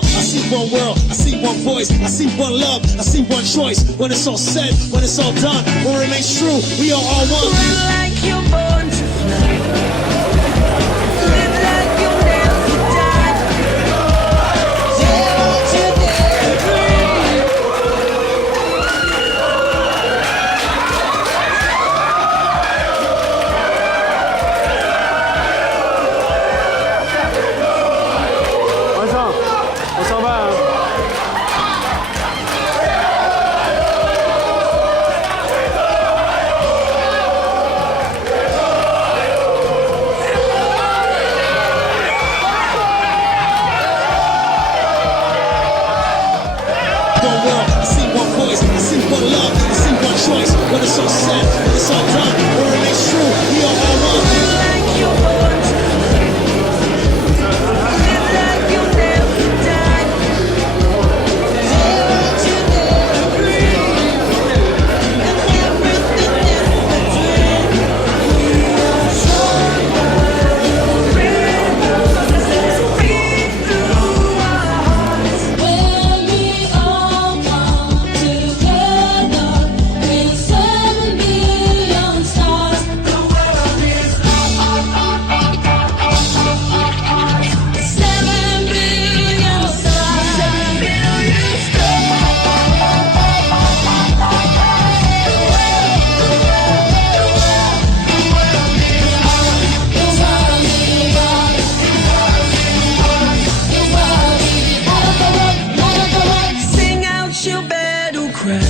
hell. I see one world, I see one voice, I see one love, I see one choice. When it's all said, when it's all done, what remains true, we are all one. Run like you're born to fly. Live like you'll never die. Dare to dare free. On s'en va, hein. One world, I see one voice, I see one love, I see one choice. When it's all said, when it's all done, what remains true, we are all one. Run like you're born to fly. Live like you'll never die. Dare to dare free. And everything is a dream. We are strong, free. Beat through our hearts. When we all come together in 7 billion stars, the world is 7 billion stars. 7 billion Sing out your battle cry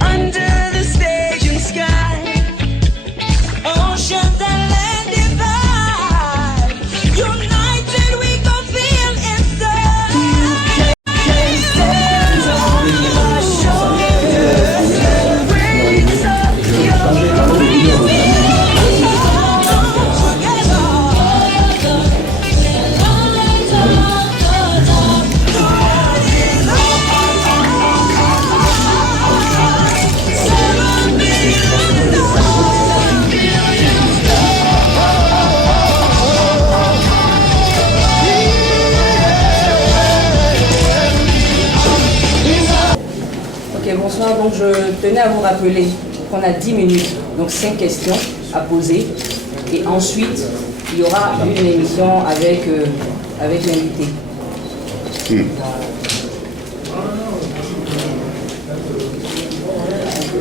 under the stage sky. Oceans and land divide. United we go feel inside. You can stand on our shoulders. Raise up your Ok, bonsoir. Donc, je tenais à vous rappeler qu'on a 10 minutes, donc 5 questions à poser. Et ensuite, il y aura une émission avec l'invité.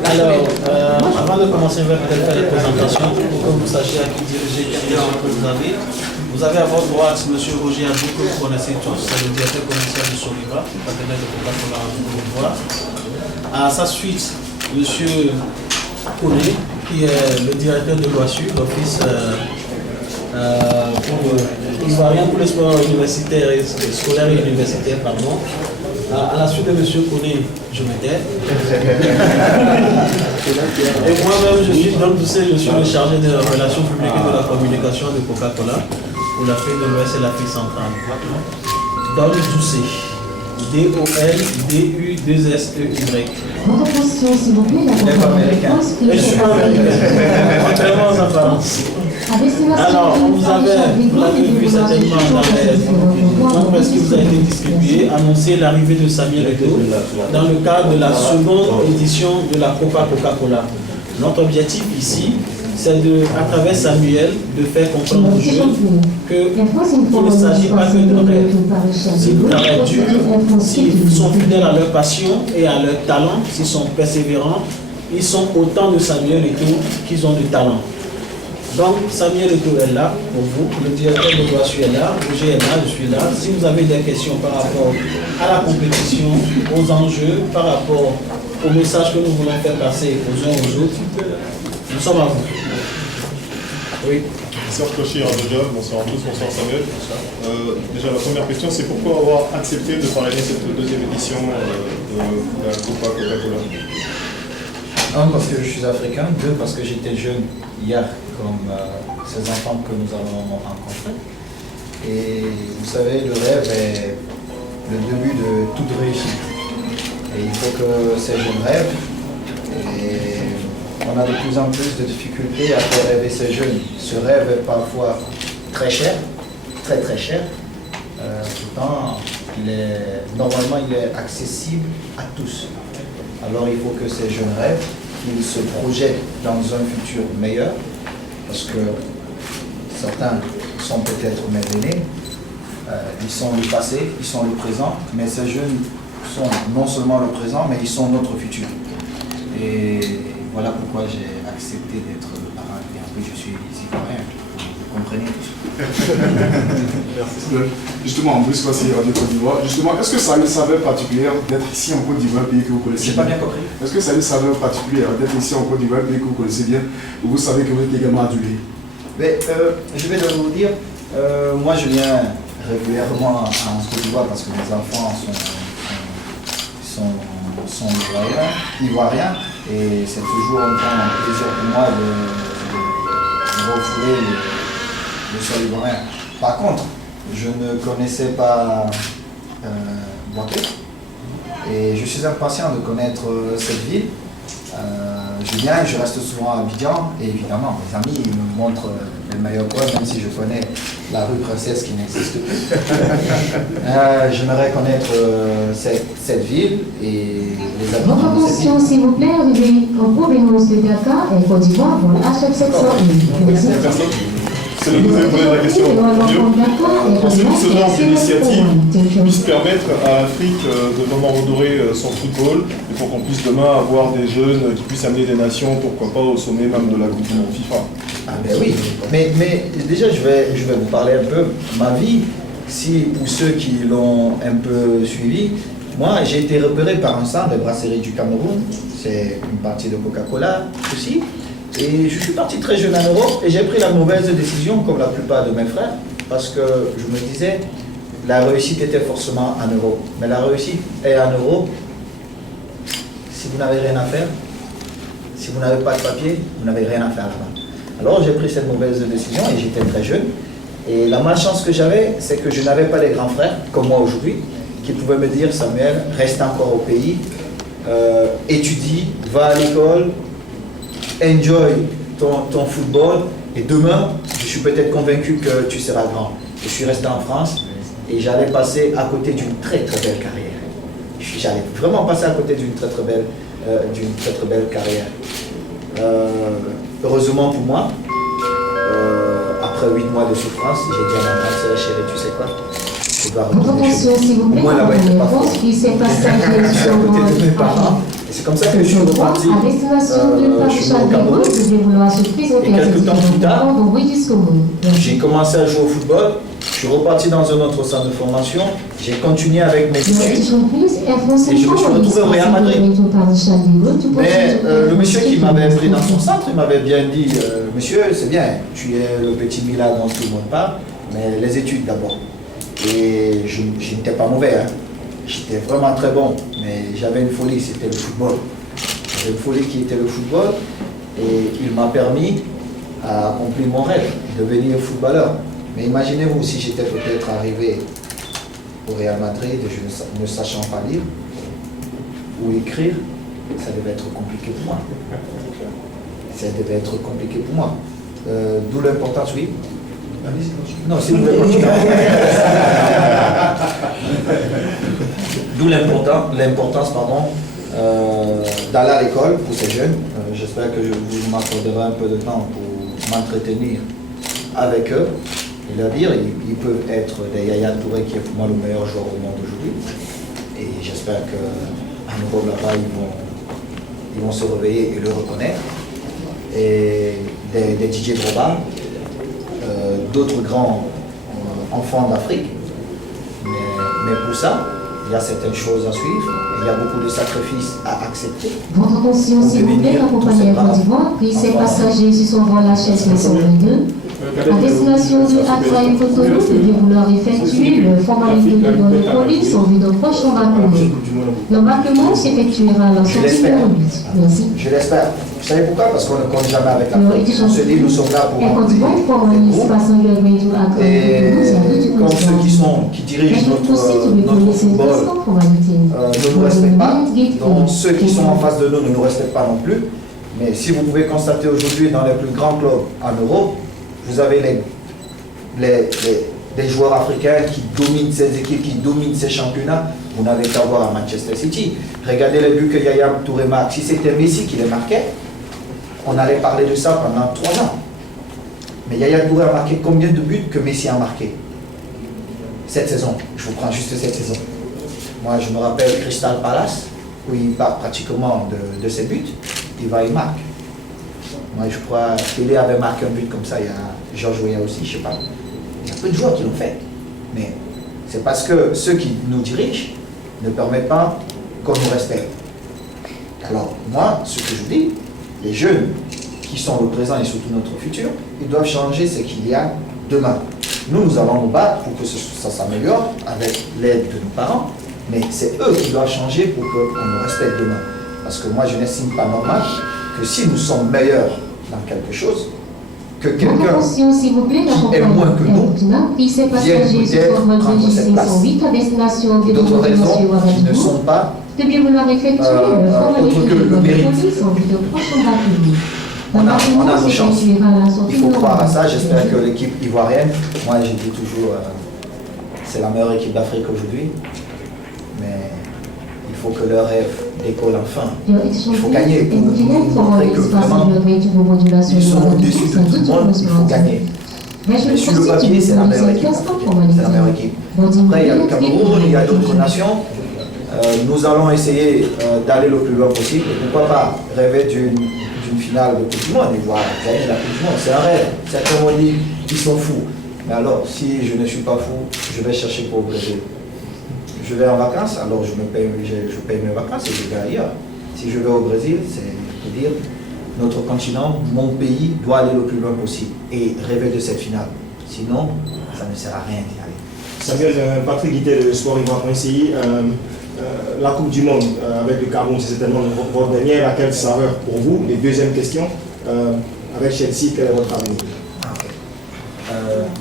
Alors, avant de commencer, je vais peut-être faire les présentations pour que vous sachiez à qui diriger quel dialogue que vous avez. Vous avez à votre droite M. Roger Adou, que vous connaissez tous, c'est le directeur commercial de Soliva, partenaire de Coca-Cola en Côte d'Ivoire. À sa suite, M. Kone, qui est le directeur de l'OASU, l'Office ivoirien pour le sport universitaire et scolaire et universitaire, pardon. À la suite de M. Kone, je m'étais. Et moi-même, je suis Don Doucet, je suis le chargé de la relation publique et de la communication de Coca-Cola pour l'Afrique de l'Ouest et l'Afrique centrale. Don Doucet. D-O-L-D-U-2-S-E-Y. Votre question, s'il vous plaît, la réponse que Et je suis américain. Contrairement aux apparences. Alors, vous l'avez vu certainement parce que vous avez été distribué, annoncer l'arrivée de Samuel Eto'o dans le cadre de la seconde édition de la Copa Coca-Cola. Notre objectif ici, c'est à travers Samuel, de faire comprendre aux jeunes qu'il ne s'agit pas que de rêve. S'ils travaillent dur, s'ils sont fidèles à leur passion et à leur talent, s'ils sont persévérants, ils sont autant de Samuel Eto'o qu'ils ont du talent. Donc, Samuel Eto'o est là pour vous, le directeur de l'OASU est là, Roger est là, je suis là. Si vous avez des questions par rapport à la compétition, aux enjeux, par rapport au message que nous voulons faire passer aux uns aux autres, nous sommes à vous. Oui. Bonsoir Clocher, bonsoir à tous, bonsoir Samuel. Déjà la première question, c'est pourquoi avoir accepté de parrainer cette deuxième édition de la Copa Coca-Cola? 1, parce que je suis africain. 2, parce que j'étais jeune hier, comme ces enfants que nous avons rencontrés. Et vous savez, le rêve est le début de toute réussite. Et il faut que ces jeunes rêvent. Et on a de plus en plus de difficultés à faire rêver ces jeunes. Ce rêve est parfois très cher, très très cher. pourtant, normalement, il est accessible à tous. Alors il faut que ces jeunes rêvent, qu'ils se projettent dans un futur meilleur, parce que certains sont peut-être mes aînés, ils sont le passé, ils sont le présent, mais ces jeunes sont non seulement le présent, mais ils sont notre futur. Et voilà pourquoi j'ai accepté d'être le parrain. Et en plus, je suis ivoirien, vous comprenez. Merci. Justement, en plus, c'est Radio Côte d'Ivoire. Justement, est-ce que ça a une saveur particulière d'être ici en Côte d'Ivoire, un pays que vous connaissez bien? J'ai pas bien compris. Est-ce que ça a une saveur particulière d'être ici en Côte d'Ivoire, un pays que vous connaissez bien, où vous savez que vous êtes également adulé? Mais, je vais vous dire, moi je viens régulièrement en Côte d'Ivoire parce que mes enfants sont ivoiriens, et c'est toujours un plaisir pour moi de refouler le sol ivoirien. Par contre, je ne connaissais pas Boaké, et je suis impatient de connaître cette ville. Je viens, je reste souvent à Abidjan, et évidemment, mes amis ils me montrent les meilleurs coins, même si je connais la rue Princesse qui n'existe plus. J'aimerais connaître cette ville et les habitants Votre de cette ville. attention, s'il vous plaît, arrivez en provenance de Dakar et Côte d'Ivoire, vol HF701. C'est le deuxième volet de la question. Pensez-vous que ce genre d'initiative puisse permettre à l'Afrique de vraiment redorer son football et pour qu'on puisse demain avoir des jeunes qui puissent amener des nations, pourquoi pas au sommet même de la Coupe du Monde FIFA? Ah ben oui, mais déjà je vais vous parler un peu de ma vie. Si pour ceux qui l'ont un peu suivi, moi j'ai été repéré par un centre de brasserie du Cameroun, c'est une partie de Coca-Cola aussi. Et je suis parti très jeune en Europe et j'ai pris la mauvaise décision comme la plupart de mes frères parce que je me disais la réussite était forcément en Europe. Mais la réussite est en Europe si vous n'avez rien à faire, si vous n'avez pas de papier, vous n'avez rien à faire là-bas. Alors j'ai pris cette mauvaise décision et j'étais très jeune. Et la malchance que j'avais, c'est que je n'avais pas les grands frères comme moi aujourd'hui qui pouvaient me dire Samuel, reste encore au pays, étudie, va à l'école, enjoy ton football et demain, je suis peut-être convaincu que tu seras grand. Je suis resté en France et j'allais passer à côté d'une très très belle carrière. J'allais vraiment passer à côté d'une très très belle carrière. Heureusement pour moi, après 8 mois de souffrance, j'ai dit à ma grande sœur, chérie, tu sais quoi? Je dois retourner chez moi. S'il vous plaît, Moi là-bas, il n'était pas fort. qui s'est passé Je suis à côté de mes parents. Et c'est comme ça que je suis reparti. à destination de je suis au Cameroun. Et quelques temps plus tard, J'ai j'ai commencé à jouer au football. Je suis reparti dans un autre centre de formation. J'ai continué avec mes études. et je me suis retrouvé au Real Madrid. Mais le monsieur qui m'avait pris dans son centre, il m'avait bien dit monsieur, c'est bien, tu es le petit Mila dont tout le monde parle, mais les études d'abord. Et je n'étais pas mauvais, hein. J'étais vraiment très bon, mais j'avais une folie, c'était le football. J'avais une folie qui était le football, et il m'a permis à accomplir mon rêve, de devenir footballeur. Mais imaginez-vous si j'étais peut-être arrivé au Real Madrid, je ne sachant pas lire ou écrire, ça devait être compliqué pour moi. Ça devait être compliqué pour moi. D'où l'importance, oui. Non, c'est vous voulez continuer. D'où l'importance, d'aller à l'école pour ces jeunes. J'espère que vous m'accorderez un peu de temps pour m'entretenir avec eux et leur dire ils peuvent être des Yaya Touré qui est pour moi le meilleur joueur au monde aujourd'hui. Et j'espère qu'en Europe là-bas ils vont se réveiller et le reconnaître. Et des Didier Drogba, d'autres grands enfants d'Afrique. Mais pour ça, il y a certaines choses à suivre, il y a beaucoup de sacrifices à accepter. Votre attention, s'il vous plaît, la compagnie Côte d'Ivoire, puis ses passagers sur son vol HS-122. À destination de Accra et Cotonou, veuillez vouloir effectuer le formalité de de police en vue d'un prochain embarquement. L'embarquement s'effectuera à la sortie numéro 8. Merci. Je l'espère. Vous savez pourquoi? Parce qu'on ne compte jamais avec l'Afrique. On se dit nous sommes là pour rencontrer et comme ceux qui dirigent notre football ne nous respectent pas, donc ceux qui sont en face de nous ne nous respectent pas non plus. Mais si vous pouvez constater aujourd'hui dans les plus grands clubs en Europe, vous avez des joueurs africains qui dominent ces équipes, qui dominent ces championnats, vous n'avez qu'à voir à Manchester City. Regardez les buts que Yaya Touré marque. Si c'était Messi qui les marquait, on allait parler de ça pendant 3 ans. Mais Yaya Touré a marqué combien de buts que Messi a marqué cette saison? Je vous prends juste cette saison. Moi, je me rappelle Crystal Palace, où il part pratiquement de ses buts. Il marque. Moi, je crois que Pelé avait marqué un but comme ça. Il y a Georges Weah aussi, je ne sais pas. Il y a peu de joueurs qui l'ont fait. Mais c'est parce que ceux qui nous dirigent ne permettent pas qu'on nous respecte. Alors, moi, ce que je dis, les jeunes qui sont le présent et surtout notre futur, ils doivent changer ce qu'il y a demain. Nous allons nous battre pour que ça s'améliore avec l'aide de nos parents, mais c'est eux qui doivent changer pour qu'on nous respecte demain. Parce que moi, je n'estime pas normal que si nous sommes meilleurs dans quelque chose, que quelqu'un qui est moins que nous vienne peut-être prendre cette place. D'autres raisons qui ne sont pas autres que le mérite. On a nos chances. Il faut croire à ça. J'espère que l'équipe ivoirienne, moi j'ai dit toujours, c'est la meilleure équipe d'Afrique aujourd'hui, mais il faut que leur rêve décolle enfin. Il faut gagner pour montrer que vraiment ils sont au-dessus de tout le monde, il faut gagner. Mais sur le papier, c'est la meilleure équipe africaine. C'est la meilleure équipe. Après, il y a le Cameroun, il y a d'autres nations. Nous allons essayer d'aller le plus loin possible. Et pourquoi pas rêver d'une finale de Coupe du Monde et voir gagner la Coupe du Monde. C'est un rêve. Certains m'ont dit qu'ils sont fous. Mais alors, si je ne suis pas fou, je vais chercher pour au Brésil. Je vais en vacances, alors je paye mes vacances et je vais ailleurs. Si je vais au Brésil, c'est pour dire notre continent, mon pays doit aller le plus loin possible et rêver de cette finale. Sinon, ça ne sert à rien d'y aller. Samuel, Patrick Guité de Sport Ivoire.ci. La Coupe du Monde avec le Cameroun, c'est certainement votre dernière. À quelle saveur pour vous? Et deuxième question, avec Chelsea, quel est votre avenir?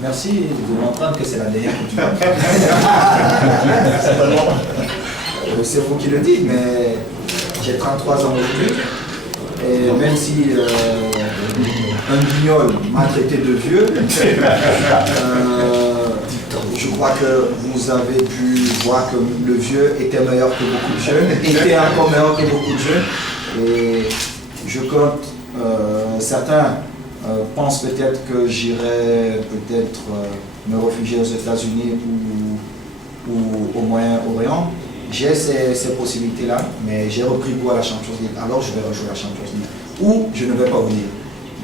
Merci de m'entendre que c'est la dernière Coupe du Monde. C'est vous qui le dites, mais j'ai 33 ans aujourd'hui. Et même si un guignol m'a traité de vieux, je crois que vous avez pu voir que le vieux était meilleur que beaucoup de jeunes, était encore meilleur que beaucoup de jeunes. Et je compte, certains pensent peut-être que j'irai peut-être me réfugier aux États-Unis ou au Moyen-Orient. J'ai ces possibilités-là, mais j'ai repris goût à la Champions League, alors je vais rejouer la Champions League. Ou je ne vais pas venir.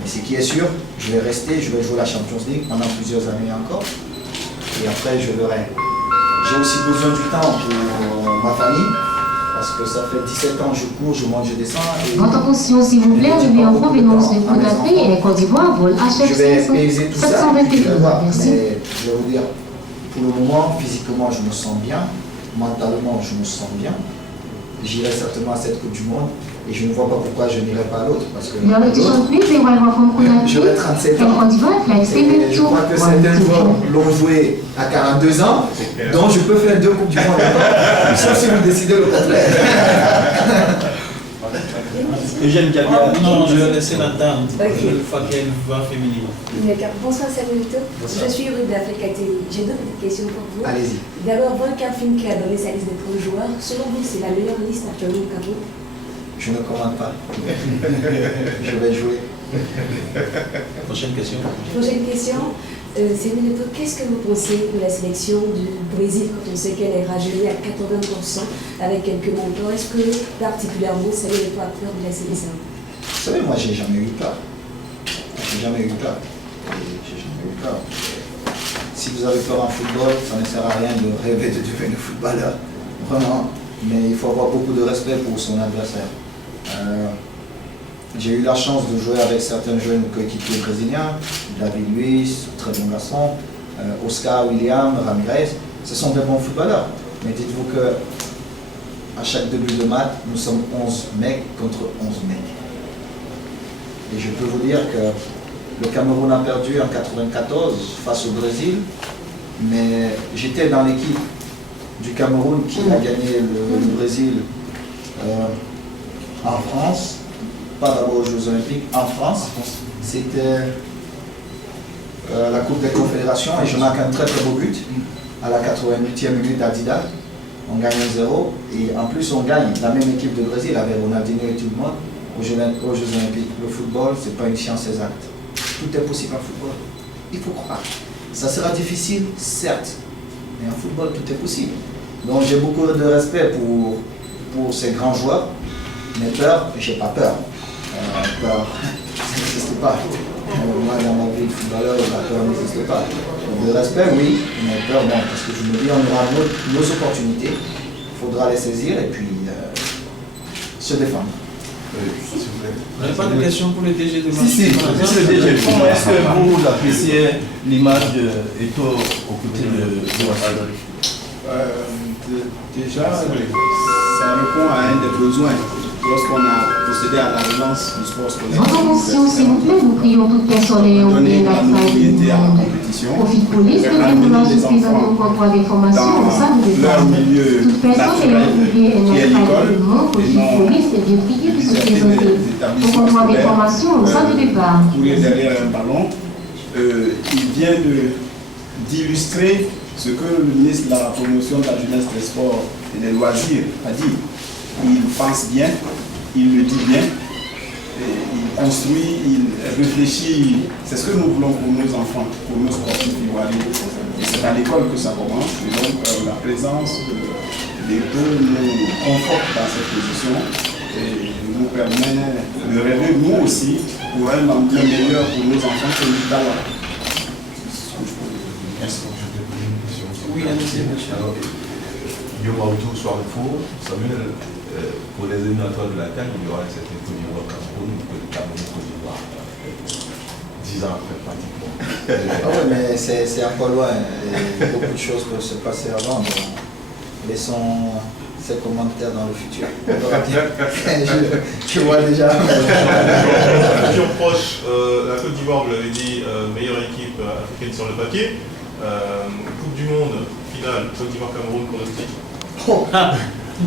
Mais ce qui est sûr, je vais rester, je vais jouer la Champions League pendant plusieurs années encore. Et après, je verrai. J'ai aussi besoin du temps pour ma famille, parce que ça fait 17 ans que je cours, je monte, je descends. Votre attention, s'il vous plaît, arrivé en provenance de Conakry et Côte d'Ivoire, vol Je vais payer tout ça, 721. je vais voir. Merci. Mais je vais vous dire, pour le moment, physiquement, je me sens bien, mentalement, je me sens bien. J'irai certainement à cette Coupe du Monde. Et je ne vois pas pourquoi je n'irai pas à l'autre, parce que j'aurai 37 ans, et je crois que certains joueurs l'ont joué à 42 ans, donc je peux faire 2 Coupes du Monde encore, sauf si vous décidez le contraire. Eugène Gabia, non, je vais laisser la dame, une fois qu'elle va féminine. D'accord. Bonsoir Samuel. Je suis Ruth d'Africa TV. J'ai 2 petites questions pour vous. Allez-y. D'abord, Volcan Film qui a donné sa liste des 30 joueurs. Selon vous, c'est la meilleure liste actuellement au Cameroun? Je ne commande pas. Je vais jouer. Prochaine question. Prochaine question. Samuel, qu'est-ce que vous pensez de la sélection du Brésil quand on sait qu'elle est rajeunie à 80% avec quelques montants? Est-ce que particulièrement, ça n'est pas peur de la sélection? Vous savez, moi, j'ai jamais eu peur. J'ai jamais eu peur. J'ai jamais eu peur. Si vous avez peur en football, ça ne sert à rien de rêver de devenir footballeur. Vraiment. Mais il faut avoir beaucoup de respect pour son adversaire. J'ai eu la chance de jouer avec certains jeunes coéquipiers brésiliens, David Luiz, très bon garçon, Oscar William, Ramirez. Ce sont des bons footballeurs. Mais dites-vous que à chaque début de match, nous sommes 11 mecs contre 11 mecs. Et je peux vous dire que le Cameroun a perdu en 1994 face au Brésil, mais j'étais dans l'équipe du Cameroun qui a gagné le Brésil en France, pas d'abord aux Jeux Olympiques, en France. C'était la Coupe des Confédérations et je marque un très très beau but à la 88e minute d'Adida. On gagne 1-0 et en plus on gagne la même équipe de Brésil avec Ronaldinho et tout le monde aux Jeux Olympiques. Le football, c'est pas une science exacte. Tout est possible en football. Il faut croire. Ça sera difficile, certes, mais en football, tout est possible. Donc j'ai beaucoup de respect pour ces grands joueurs, mais peur, j'ai pas peur. Peur, ça n'existe pas. Moi, dans ma vie de footballeur, la peur n'existe pas. De respect, oui, mais peur, non, parce que je me dis, on aura nos opportunités, il faudra les saisir et puis se défendre. Vous n'avez pas de questions pour le DG de Marseille? Si, monsieur le DG, comment est-ce que vous appréciez l'image d'Eto'o aux côtés de Ouattara? Déjà, ça répond à un des besoins lorsqu'on a procédé à la relance du sport scolaire. Attention, s'il vous plaît, nous prions toute personne ayant oublié la profit police de vouloir suffisamment au contrôle des formations au sein de l'État. Toute personne ayant oublié un événement profit police est bien priée de se présenter au contrôle des formations au sein de l'État. Courir derrière un ballon, il vient d'illustrer ce que le ministre de la Promotion de la Jeunesse, des Sports et des Loisirs a dit. Il pense bien, il le dit bien, il construit, il réfléchit. C'est ce que nous voulons pour nos enfants, pour nos sportifs ivoiriens. Et c'est à l'école que ça commence. Et donc la présence des deux nous conforte dans cette position et nous permet de rêver nous aussi pour un lendemain meilleur pour nos enfants que nous avons. Oui, allez-y, monsieur. Yo Maoutou, soir faux, Samuel, pour les éliminatoires de la CAN, il y aura une certaine Côte d'Ivoire Cameroun, que le Cameroun Côte d'Ivoire 10 ans après pratiquement. Ah oui, mais c'est encore loin. Et beaucoup de choses peuvent se passer avant. Donc laissons ces commentaires dans le futur. Je vois déjà. Futur proche, la Côte d'Ivoire, vous l'avez dit, meilleure équipe africaine sur le papier. Coupe du Monde, finale, Côte d'Ivoire-Cameroun, pronostic. Oh.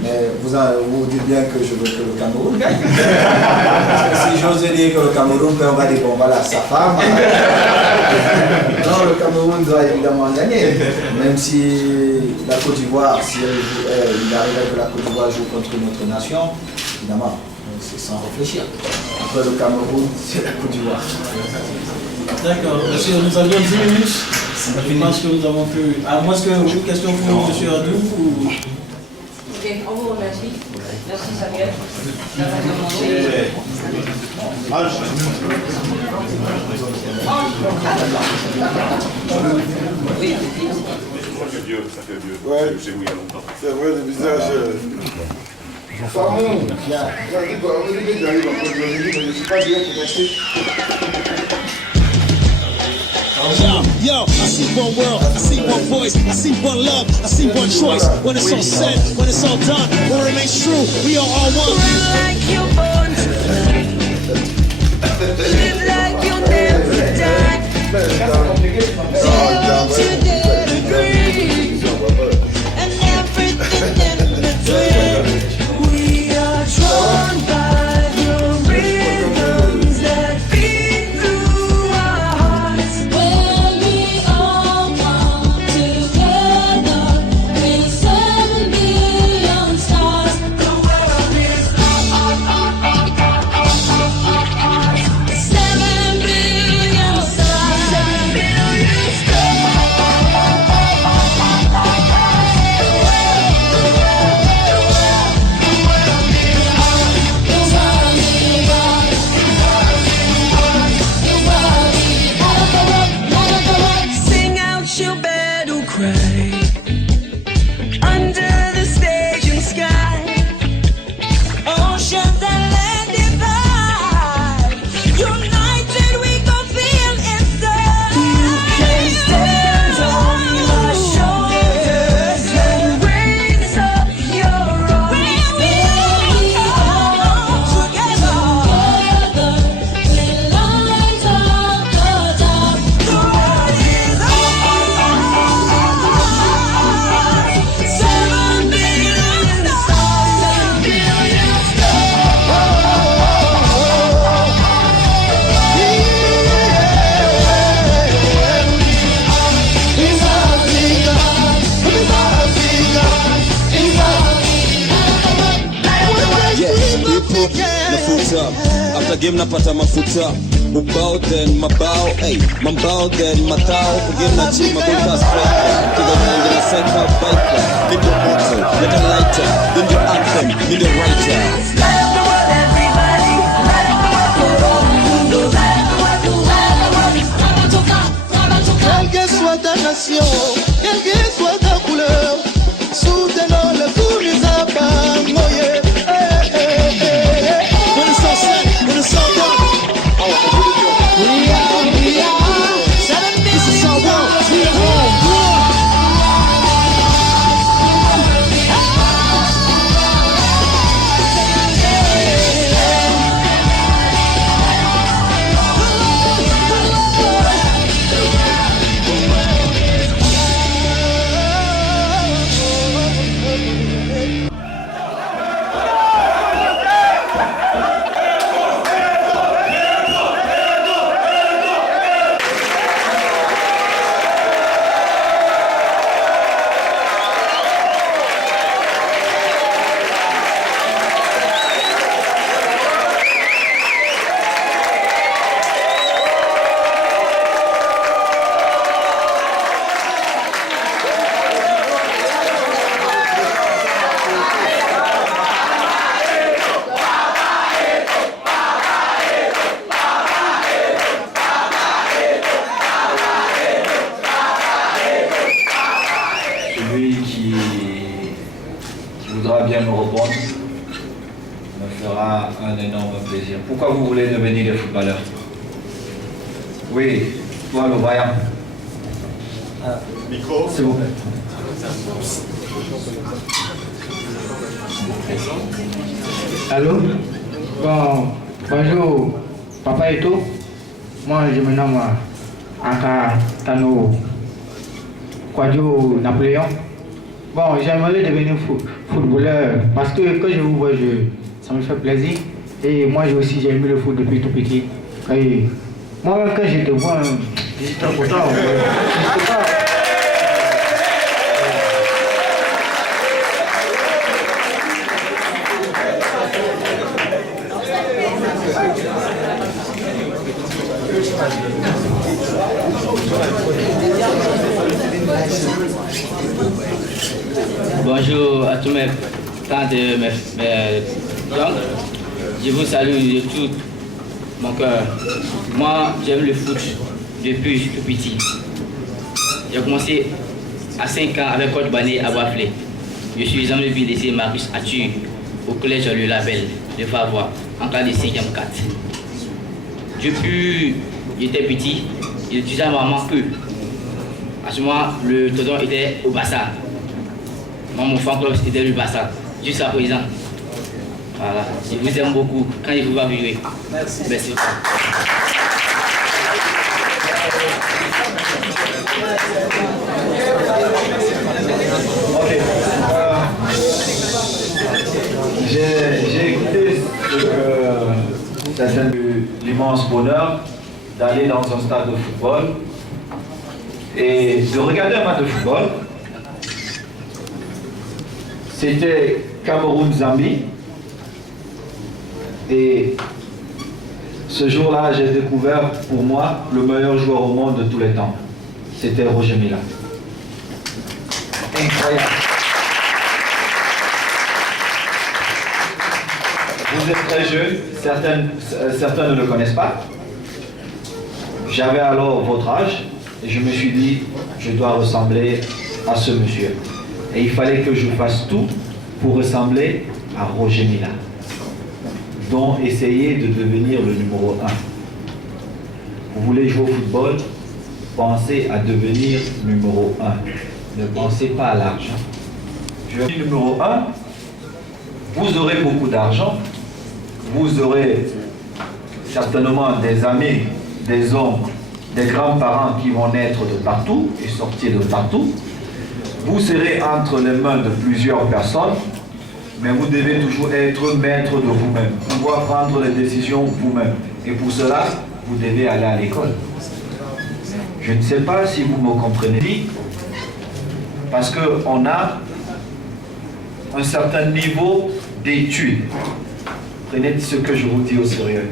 Mais vous dites bien que je veux que le Cameroun gagne. Si j'ose dire que le Cameroun peut, on va dire bon voilà, sa femme. Non, le Cameroun doit évidemment gagner. Même si la Côte d'Ivoire, si il arriverait que la Côte d'Ivoire joue contre notre nation, évidemment, c'est sans réfléchir. Après le Cameroun, c'est la Côte d'Ivoire. D'accord, monsieur, nous avions 10 minutes. Je pense que nous avons pu. À moins que une question pour monsieur Adou ou... Ok, on vous remercie. Merci Samuel d'avoir demandé. Oui, ça fait vieux. Ouais. C'est où il y a longtemps. C'est vrai, le visage. Famon, j'arrive en Côte d'Ivoire, mais je ne suis pas bien connecté. Yo, I see one world, I see one voice, I see one love, I see one choice. When it's all said, when it's all done, we'll remain true. We are all one. Like you're born to fly. Live like you'll never die. Zero to the degree. And everything in between. We are drawn by the rhythms that beat through our hearts. When we all come together with 7 billion stars, the world is mafuta after game napata mafuta ubao then mabao hey mambao then matao game na chima golda striker kiga mwenge na center biker middle motto let a lighter in the anthem in the writer quelle que soit ta nation, quelle que soit ta couleur, soutenons le coup des abats, moye. When it's all set, when it's all done, we are, this is our world, we are home. Pourquoi vous voulez devenir des footballeurs? Oui, toi le voyant. Micro. S'il vous plaît. Allô? Bon, bonjour, Papa Eto. Moi, je me nomme Aka Tano Kwadjo Napoléon. Bon, j'aimerais devenir footballeur parce que quand je vous vois jouer, ça me fait plaisir. Et moi aussi, j'ai aimé le foot depuis tout petit. Et moi, quand je te vois, j'étais content. Bonjour à tous mes tantes et mes oncles. Je vous salue de tout mon cœur. Moi, j'aime le foot depuis tout petit. J'ai commencé à 5 ans avec Coach Bané à Waflé. Je suis Jean-Louis lycée Marcus Attu au collège Le Label de Favois, en classe de 5e 4. Depuis j'étais petit, je disais à maman que à ce moment le Todon était au bassin. Mon fan club était le bassin, jusqu'à présent. Voilà, je vous aime beaucoup quand je vous vois vivre. Merci. Merci. Ok. J'ai écouté certains l'immense bonheur d'aller dans un stade de football et de regarder un match de football. C'était Cameroun-Zambie. Et ce jour-là, j'ai découvert pour moi le meilleur joueur au monde de tous les temps. C'était Roger Mila. Incroyable. Vous êtes très jeune, certains ne le connaissent pas. J'avais alors votre âge et je me suis dit, je dois ressembler à ce monsieur. Et il fallait que je fasse tout pour ressembler à Roger Mila. Donc essayez de devenir le numéro 1. Vous voulez jouer au football, pensez à devenir numéro 1. Ne pensez pas à l'argent. Je suis numéro 1, vous aurez beaucoup d'argent, vous aurez certainement des amis, des oncles, des grands-parents qui vont naître de partout et sortir de partout. Vous serez entre les mains de plusieurs personnes, mais vous devez toujours être maître de vous-même, pouvoir prendre les décisions vous-même. Et pour cela, vous devez aller à l'école. Je ne sais pas si vous me comprenez, parce qu'on a un certain niveau d'études. prenez ce que je vous dis au sérieux.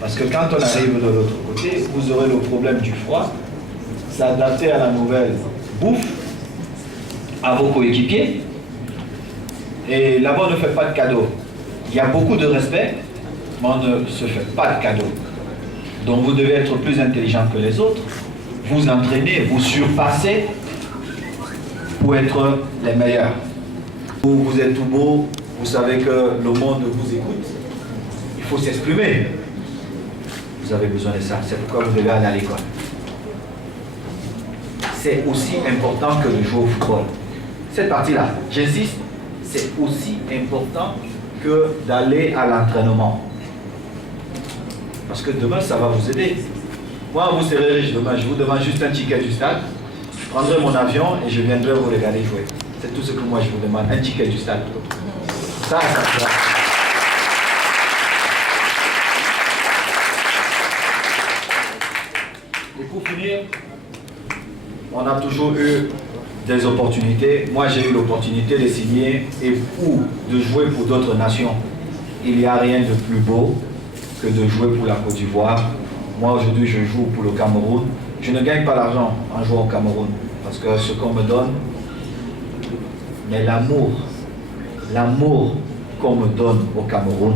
Parce que quand on arrive de l'autre côté, vous aurez le problème du froid, s'adapter à la nouvelle bouffe, à vos coéquipiers. Et là-bas, on ne fait pas de cadeaux. Il y a beaucoup de respect, mais on ne se fait pas de cadeaux. Donc vous devez être plus intelligent que les autres, vous entraîner, vous surpasser pour être les meilleurs. Vous êtes tout beau, vous savez que le monde vous écoute, il faut s'exprimer. Vous avez besoin de ça, c'est pourquoi vous devez aller à l'école. C'est aussi important que de jouer au football. Cette partie-là, j'insiste, c'est aussi important que d'aller à l'entraînement. Parce que demain, ça va vous aider. Moi, vous serez riche demain, je vous demande juste un ticket du stade, je prendrai mon avion et je viendrai vous regarder jouer. C'est tout ce que moi je vous demande, un ticket du stade. Ça va. Et pour finir, on a toujours eu des opportunités. Moi, j'ai eu l'opportunité de signer et de jouer pour d'autres nations. Il n'y a rien de plus beau que de jouer pour la Côte d'Ivoire. Moi, aujourd'hui, je joue pour le Cameroun. Je ne gagne pas l'argent en jouant au Cameroun, parce que ce qu'on me donne, mais l'amour qu'on me donne au Cameroun,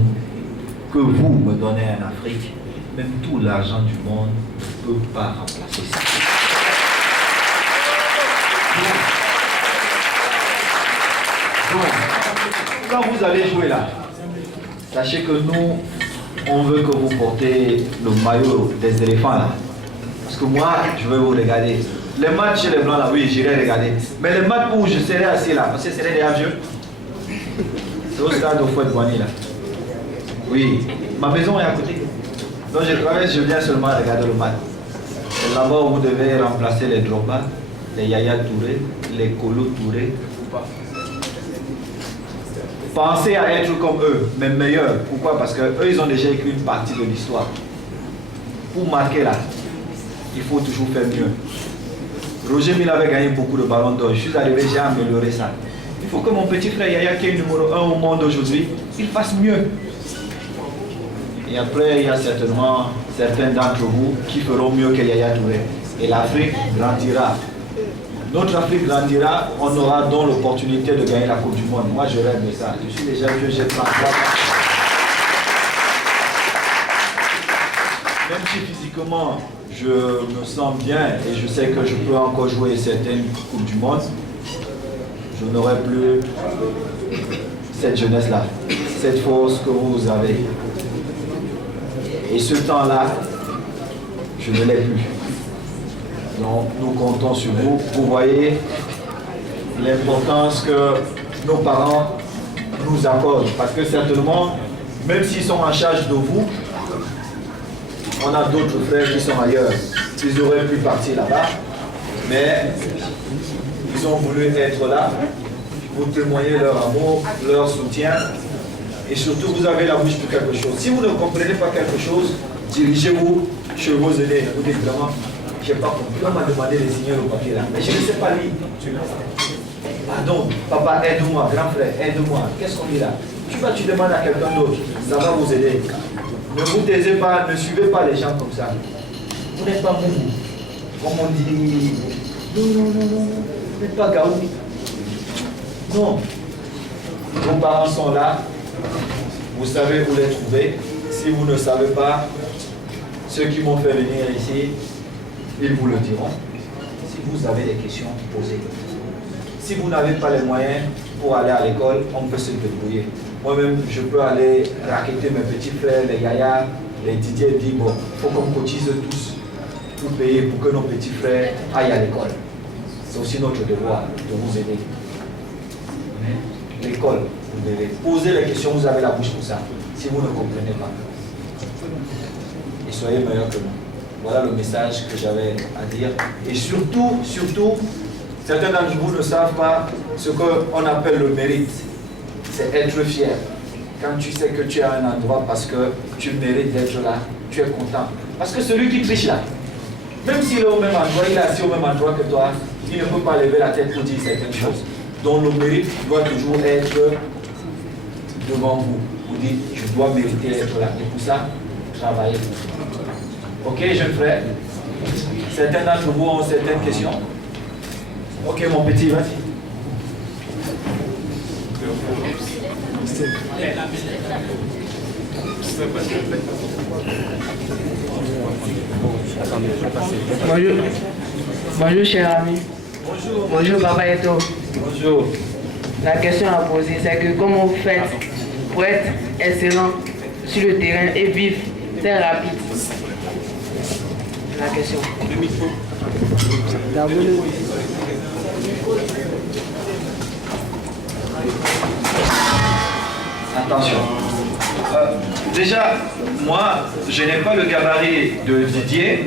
que vous me donnez en Afrique, même tout l'argent du monde ne peut pas remplacer ça. Donc, quand vous allez jouer là, sachez que nous, on veut que vous portez le maillot des éléphants là. Parce que moi, je vais vous regarder. Les matchs chez les blancs là, oui, j'irai regarder. Mais les matchs où je serai assis là, parce que ce serait des avions. C'est au stade au Fouette-Boigny là. Oui, ma maison est à côté. Donc je traverse, je viens seulement regarder le match. C'est là-bas où vous devez remplacer les Drogba, les Yaya Touré, les Kolo Touré, ou pas. Pensez à être comme eux, mais meilleurs. Pourquoi? Parce qu'eux, ils ont déjà écrit une partie de l'histoire. Pour marquer là, il faut toujours faire mieux. Roger Mila avait gagné beaucoup de ballons d'or. Je suis arrivé, j'ai amélioré ça. Il faut que mon petit frère Yaya, qui est numéro 1 au monde aujourd'hui, il fasse mieux. Et après, il y a certainement certains d'entre vous qui feront mieux que Yaya Touré. Et l'Afrique grandira. Notre Afrique grandira, on aura donc l'opportunité de gagner la Coupe du Monde. Moi, je rêve de ça. Je suis déjà vieux, j'ai 33 ans. Même si physiquement, je me sens bien et je sais que je peux encore jouer certaines Coupes du Monde, je n'aurai plus cette jeunesse-là, cette force que vous avez. Et ce temps-là, je ne l'ai plus. Donc, nous comptons sur vous. Vous voyez l'importance que nos parents nous accordent. Parce que certainement, même s'ils sont en charge de vous, on a d'autres frères qui sont ailleurs. Ils auraient pu partir là-bas, mais ils ont voulu être là. Vous témoignez leur amour, leur soutien. Et surtout, vous avez la bouche pour quelque chose. Si vous ne comprenez pas quelque chose, dirigez-vous chez vos aînés. Vous dites vraiment, je n'ai pas compris. On m'a demandé de signer le papier là. Mais je ne sais pas lire. Pardon, papa, aide-moi, grand frère, aide-moi. Qu'est-ce qu'on dit là? Tu demandes à quelqu'un d'autre. Ça va vous aider. Ne vous taisez pas, ne suivez pas les gens comme ça. Vous n'êtes pas mou. Comme on dit, non. Vous n'êtes pas gaou. Non. Vos parents sont là. Vous savez où les trouver. Si vous ne savez pas, ceux qui m'ont fait venir ici, ils vous le diront. Si vous avez des questions, posez. Si vous n'avez pas les moyens pour aller à l'école, on peut se débrouiller. Moi-même, je peux aller racketter mes petits frères, les Yaya, les Didier, dire bon, il faut qu'on cotise tous pour payer pour que nos petits frères aillent à l'école. C'est aussi notre devoir de vous aider. L'école, vous devez poser les questions, vous avez la bouche pour ça, si vous ne comprenez pas. Et soyez meilleurs que nous. Voilà le message que j'avais à dire. Et surtout, certains d'entre vous ne savent pas ce qu'on appelle le mérite. C'est être fier. Quand tu sais que tu es à un endroit parce que tu mérites d'être là, tu es content. Parce que celui qui triche là, même s'il est au même endroit, il est assis au même endroit que toi, il ne peut pas lever la tête pour dire certaines choses. Donc le mérite doit toujours être devant vous. vous dites, je dois mériter d'être là. Et pour ça, travaillez. Ok, jeune frère. Certains d'entre vous ont certaines questions. Ok, mon petit, vas-y. Bonjour cher ami. Bonjour Papa Eto. Bonjour. La question à poser, c'est que comment vous faites pour être excellent sur le terrain et vif, très rapide? La question. Attention. Déjà, moi, je n'ai pas le gabarit de Didier,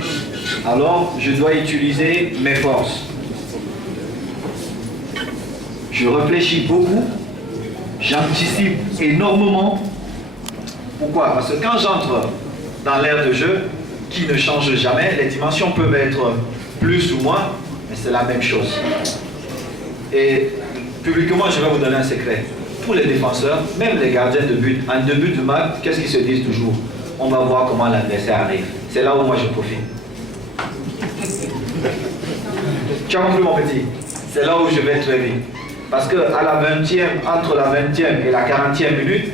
alors je dois utiliser mes forces. Je réfléchis beaucoup, j'anticipe énormément. Pourquoi? Parce que quand j'entre dans l'ère de jeu, qui ne change jamais, les dimensions peuvent être plus ou moins, mais c'est la même chose. Et publiquement, je vais vous donner un secret. Pour les défenseurs, même les gardiens de but, en début de match, qu'est-ce qu'ils se disent toujours? On va voir comment l'adversaire arrive. C'est là où moi je profite. Tu as compris mon petit? C'est là où je vais très vite. Parce que à la 20e, entre la 20e et la 40e minute,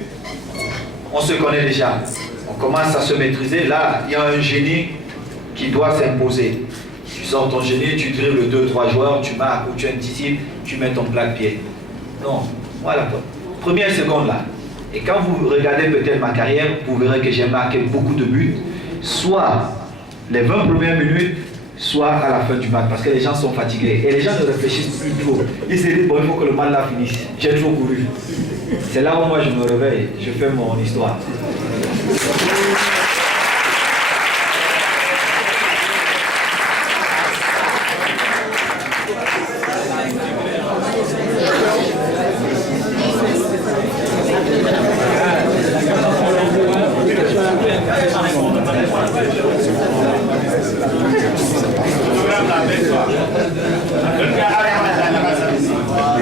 on se connaît déjà. On commence à se maîtriser. Là, il y a un génie qui doit s'imposer. Tu sors ton génie, tu dribbles 2-3 joueurs, tu marques ou tu anticipes, tu mets ton plat de pied. Non, voilà. Première seconde là. Et quand vous regardez peut-être ma carrière, vous verrez que j'ai marqué beaucoup de buts, soit les 20 premières minutes, soit à la fin du match, parce que les gens sont fatigués. Et les gens ne réfléchissent plus trop. Ils se disent, bon, il faut que le match là finisse. J'ai trop couru. C'est là où moi je me réveille, je fais mon histoire.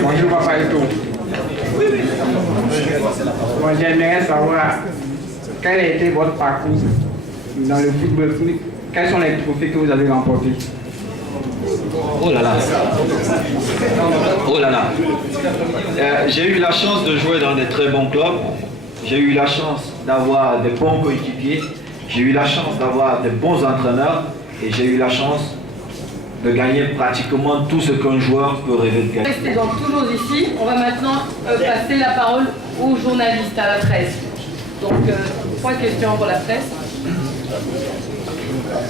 Bonjour Papa Eto. Moi j'aimerais savoir quel a été votre parcours dans le football. Quels sont les trophées que vous avez remportés? Oh là là. Oh là là. J'ai eu la chance de jouer dans des très bons clubs. J'ai eu la chance d'avoir des bons coéquipiers. J'ai eu la chance d'avoir des bons entraîneurs. Et j'ai eu la chance de gagner pratiquement tout ce qu'un joueur peut rêver de gagner. Restez donc toujours ici. On va maintenant passer la parole aux journalistes, à la presse. Donc, 3 questions pour la presse.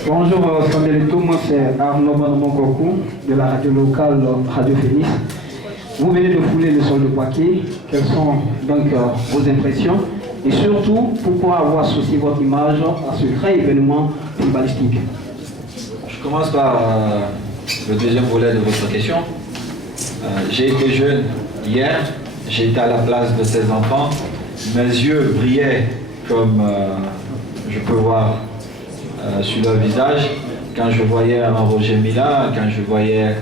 Bonjour Sandelito, moi c'est Arnaud Banamon-Kokou de la radio locale Radio Phoenix. Vous venez de fouler le sol de Poitiers. Quelles sont donc vos impressions? Et surtout, pourquoi avoir associé votre image à ce grand événement footballistique? Je commence par le deuxième volet de votre question. J'ai été jeune hier, j'étais à la place de ces enfants. Mes yeux brillaient comme je peux voir sur leur visage quand je voyais un Roger Mila, quand je voyais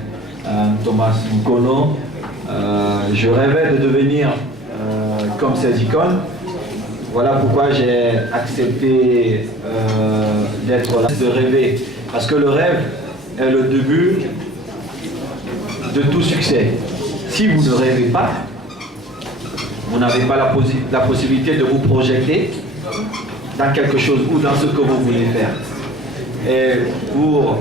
un Thomas Nkono. Je rêvais de devenir comme ces icônes. Voilà pourquoi j'ai accepté d'être là, de rêver. Parce que le rêve est le début de tout succès. Si vous ne rêvez pas, vous n'avez pas la possibilité de vous projeter dans quelque chose ou dans ce que vous voulez faire. Et pour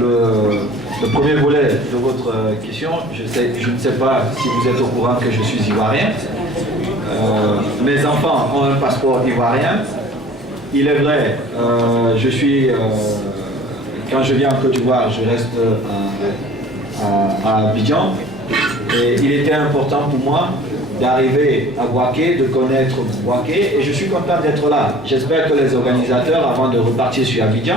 le premier volet de votre question, je ne sais pas si vous êtes au courant que je suis ivoirien. Mes enfants ont un passeport ivoirien. Il est vrai, quand je viens en Côte d'Ivoire, je reste à Abidjan. Et il était important pour moi d'arriver à Bouaké, de connaître Bouaké, et je suis content d'être là. J'espère que les organisateurs, avant de repartir sur Abidjan,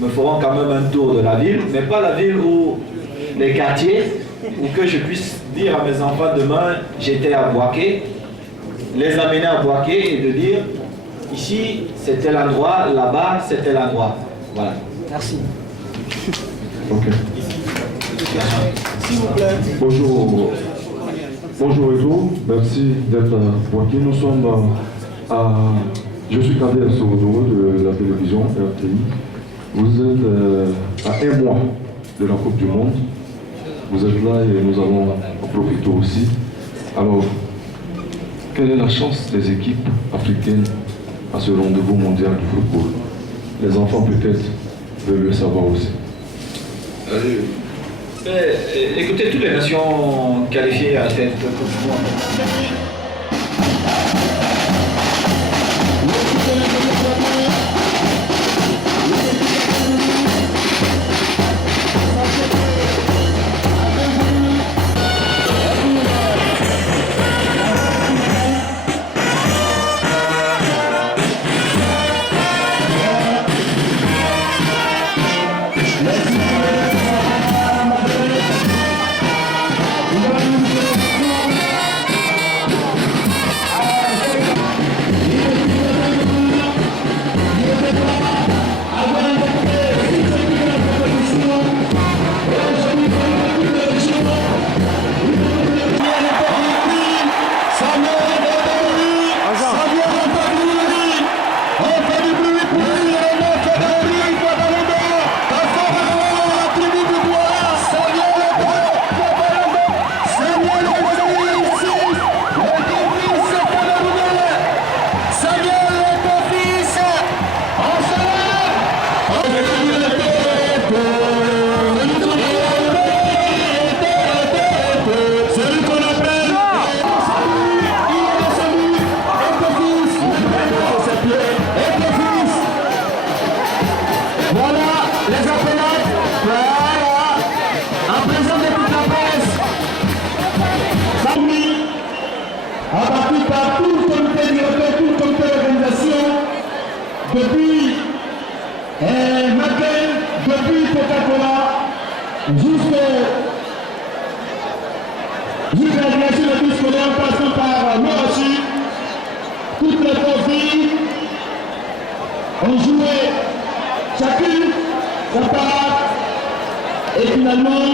me feront quand même un tour de la ville, mais pas la ville où les quartiers, où que je puisse dire à mes enfants demain, j'étais à Bouaké, les amener à Bouaké et de dire, ici c'était l'endroit, là-bas c'était l'endroit. Voilà. Merci. Ok. S'il vous plaît. Bonjour. Bonjour Eto, merci d'être Bouaké. Nous sommes Je suis Kader Somodo de la télévision RTI. Vous êtes à un mois de la Coupe du Monde. Vous êtes là et nous allons en profiter aussi. Alors, quelle est la chance des équipes africaines à ce rendez-vous mondial du football? Les enfants peut-être veulent le savoir aussi. Écoutez, toutes les nations qualifiées à cette Coupe du Monde. depuis Macken, depuis Coca-Cola, jusqu'à la nation de bus scolaire en passant par Morachi, toutes les profils ont joué chacune sa part et finalement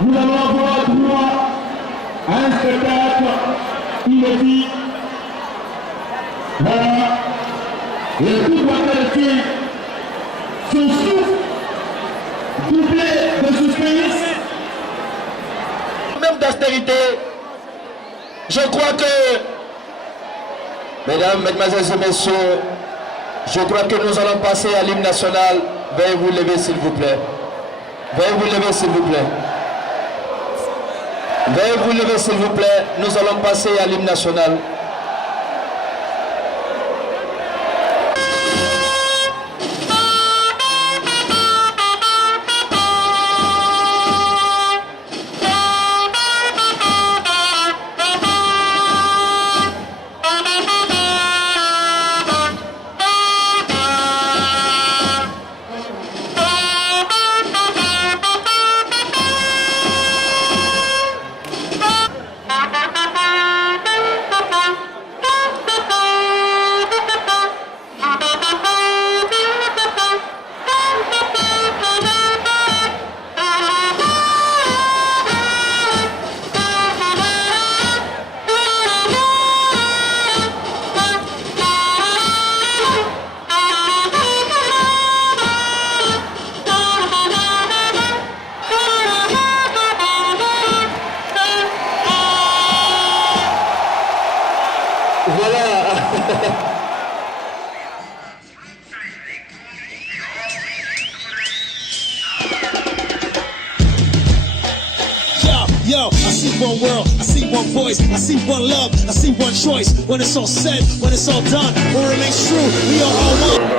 nous allons avoir droit à un spectacle inédit. Voilà. Et tout doit être son souffle doublé de suspense. Même d'austérité, je crois que, mesdames, mesdemoiselles et messieurs, je crois que nous allons passer à l'hymne national. Veuillez vous lever s'il vous plaît. Veuillez vous lever s'il vous plaît. Veuillez vous lever s'il vous plaît. Nous allons passer à l'hymne national. Yo, I see one world, I see one voice, I see one love, I see one choice. When it's all said, when it's all done, what remains true, we are all one.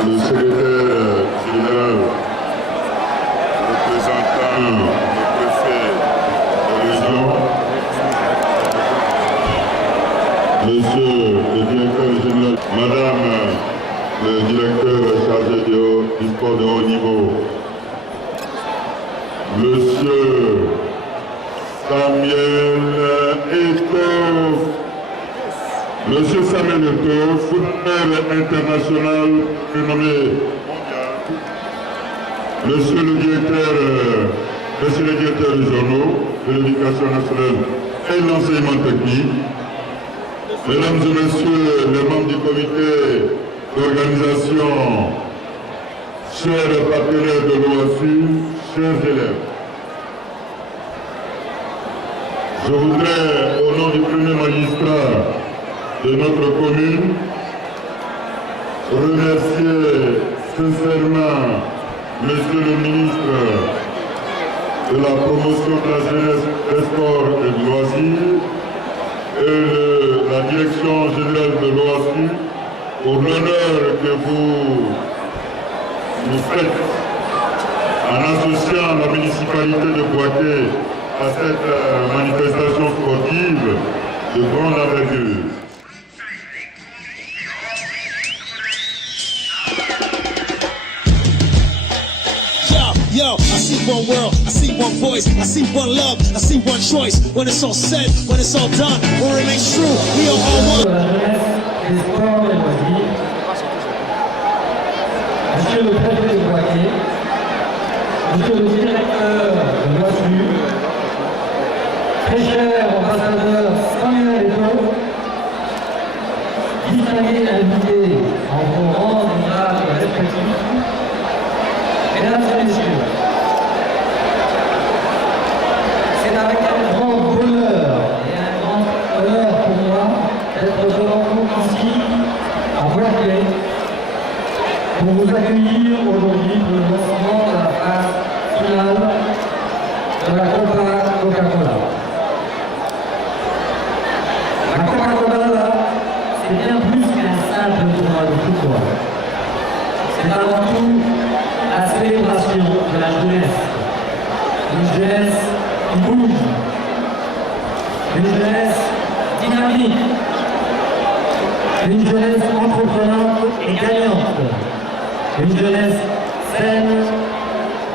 Le secrétaire général, représentant le préfet de région, monsieur le directeur général, madame le directeur chargé du sport de haut niveau, monsieur Samuel Eto'o. Monsieur Samuel Eto'o, footballeur international renommé. Monsieur le directeur des journaux, de l'éducation nationale et de l'enseignement technique, mesdames et messieurs les membres du comité d'organisation, chers partenaires de l'OASU, chers élèves, je voudrais, au nom du premier magistrat de notre commune, remercier sincèrement Monsieur le ministre de la promotion de la jeunesse, des sports et du loisir et la direction générale de l'OASU pour l'honneur que vous nous faites en associant la municipalité de Boaké à cette manifestation sportive de grande envergure. Yo, I see one world, I see one voice, I see one love, I see one choice. When it's all said, when it's all done, we'll remain true, we are all one. Monsieur le préfet de Boaké, monsieur le directeur de l'OASU, très cher ambassadeur Samuel Eto'o, distingués invités en vos rangs d'hommage respectifs, mesdames et messieurs, c'est avec un grand bonheur et un grand honneur pour moi d'être devant vous ici, à Boaké, pour vous accueillir aujourd'hui pour le lancement de la phase finale de la Copa Coca-Cola. La Coca-Cola, c'est bien plus qu'un simple tournoi de football. C'est avant tout la célébration de la jeunesse. Une jeunesse qui bouge, une jeunesse dynamique, une jeunesse entreprenante et gagnante, une jeunesse saine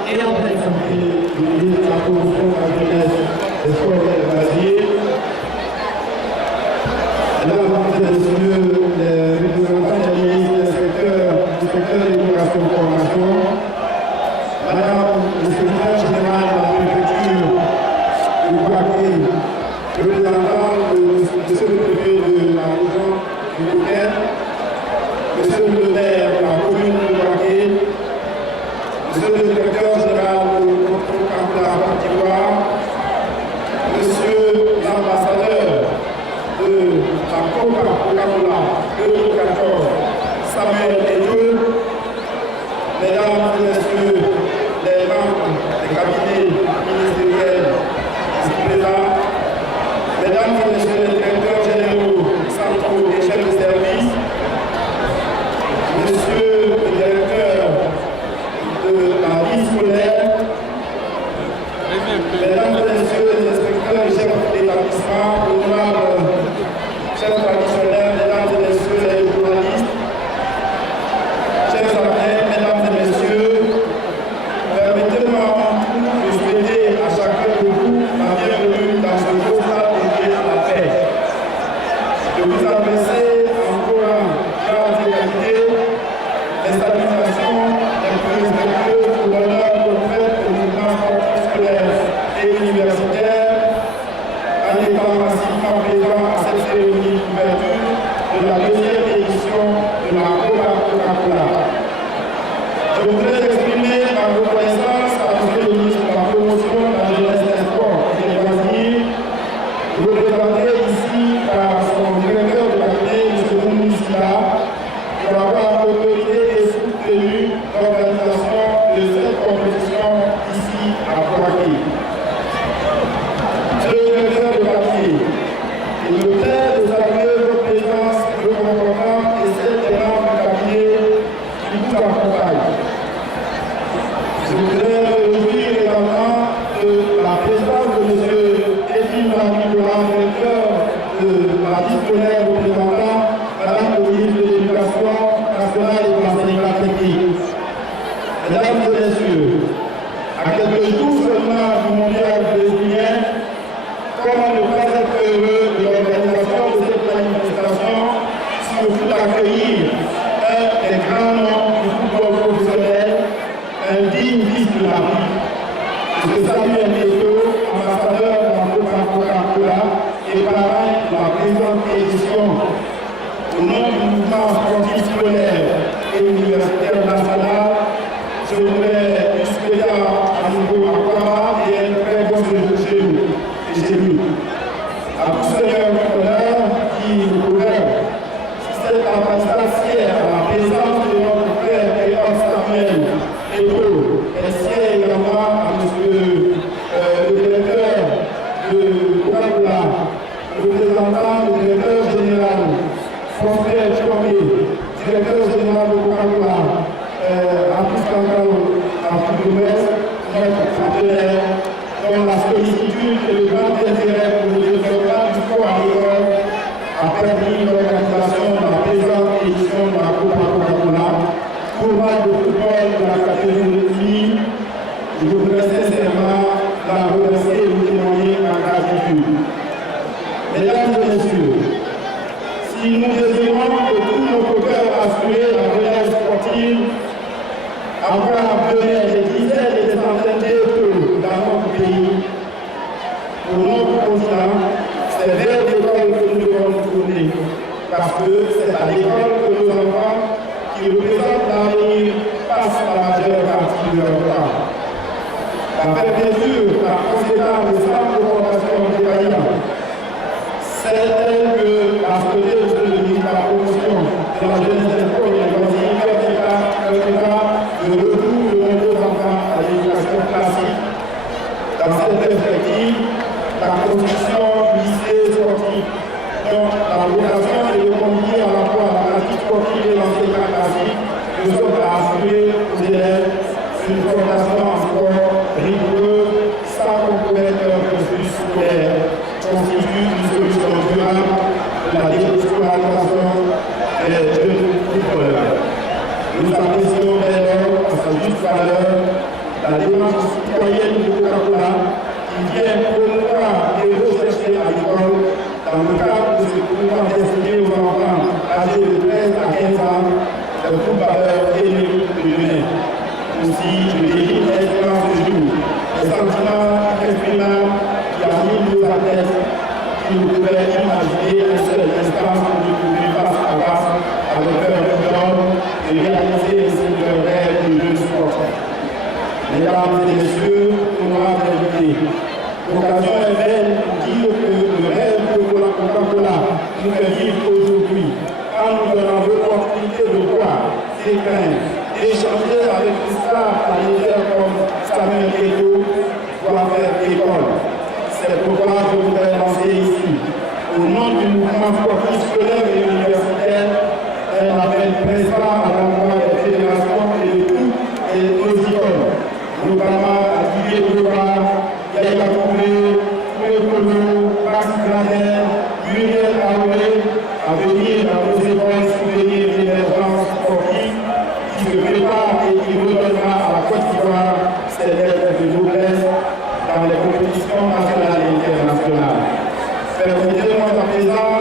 et en pleine santé. Le ministre de la promotion de la jeunesse, des sports et des loisirs, mesdames et messieurs les représentants des ministres du secteur de l'éducation et formation, madame le secrétaire général de la préfecture du Boaké, représentant de monsieur le préfet de la région du Québec, monsieur le maire de la commune de Boaké, monsieur le directeur général de notre campus de la Côte d'Ivoire, monsieur l'ambassadeur de la Coca-Cola 2014, Samuel Eto'o, mesdames et messieurs les membres des cabinets ministériels ici présents, mesdames et messieurs les directeurs généraux centraux et chefs de service, monsieur le directeur de la vie scolaire, mesdames et messieurs les inspecteurs et chefs d'établissement, honorables chefs traditionnels, mesdames et messieurs les journalistes, chers amis, mesdames et messieurs, permettez-moi de souhaiter à chacun de vous la bienvenue dans ce beau stade dédié à la paix. De vous adresser encore un grand qualité les salutations les plus respectueuses pour l'honneur que vous faites au mouvement sportif scolaire et universitaire en étant massivement présent à cette cérémonie d'ouverture de la deuxième édition de la Coca-Cola. Je voudrais exprimer ma reconnaissance à M. le ministre de la promotion de la jeunesse des sports et des loisirs, représenté ici par son directeur de cabinet, M. Mounisila, pour avoir autorisé et soutenu l'organisation de cette compétition ici à Boaké. Monsieur le directeur de cabinet, il me comment ne pas être heureux de l'organisation de cette manifestation, surtout d'accueillir un des grands noms du football professionnel, un digne fils de la vie. M. Samuel Eto'o, ambassadeur de la Coca-Cola et parrain de la présente édition. Au nom du mouvement sportif scolaire et universitaire national, je voudrais lui souhaiter à nouveau un combat et un très bon séjour chez nous et chez lui. À tous ceux qui nous gouvernent, cette ambassade fière à la présence de notre frère et homme Samuel Eto'o, est fière également à monsieur le directeur de Coca-Cola, le représentant du directeur général, François Chomé, directeur général de Coca-Cola, Afrique centrale, Afrique de l'Ouest, notre partenaire, dont la sollicitude et le grand intérêt pour le développement du sport agricole a permis l'organisation de la présente édition de la Coca-Cola, tournoi de football de la catégorie. Je voudrais sincèrement la remercier et vous témoigner en gratitude. Mesdames et messieurs, si nous désirons de tout notre cœur assurer la relève sportive, avoir appelé des dizaines et des centaines d'écoles dans notre pays, pour notre continent, c'est vers l'école que nous devons nous tourner, parce que c'est à l'école que nos enfants, qui représentent l'avenir, passent la majeure partie de leur temps. La mesure, la conséquence de sa provocation défaillante, c'est elle que la société de la promotion de la jeunesse des sports et des loisirs permettra le retour de nombreux enfants à l'éducation classique. Dans cette perspective, la construction du lycée sportif, dont la vocation est de combiner à la fois la pratique sportive et l'enseignement classique, de sorte à assurer aux élèves une formation en sport rigoureuse sans compromettre leur cursus scolaire, constitue une solution durable de la déscolarisation des jeunes footballeurs. Nous apprécions d'ailleurs à sa juste valeur la démarche citoyenne de Coca-Cola qui vient promouvoir et rechercher à l'école dans le cadre de ce programme destiné aux enfants âgés de 13 à 15 ans, le footballeur émérite de Lyonnais. Aussi, je dérive l'expérience du jour, les sentiments exprimables qui animent nos athlètes, qui nous pouvaient imaginer un seul instant où nous pouvions face à face avec leur d'homme et réaliser ainsi leur rêve de jeunes sportifs. Mesdames et messieurs, honorables invités, l'occasion est belle pour dire que le rêve de Coca-Cola nous fait vivre aujourd'hui, en nous donnant l'opportunité de voir, d'écraindre, d'échanger avec des stars planétaires comme Samuel Eto'o pour faire école. C'est pourquoi je voudrais lancer ici, au nom du mouvement sportif scolaire et universitaire, un appel pressant à l'endroit des fédérations et de toutes nos écoles, notamment à Didier Boulevard, Yaïla Kouré, Kouré Kolo, Max Glaser, Muriel Aoué, à venir dans nos écoles soutenir l'émergence sportive qui se prépare et qui redonnera à la Côte d'Ivoire ses lettres de noblesse dans les compétitions nationales et internationales. Permettez-moi à présent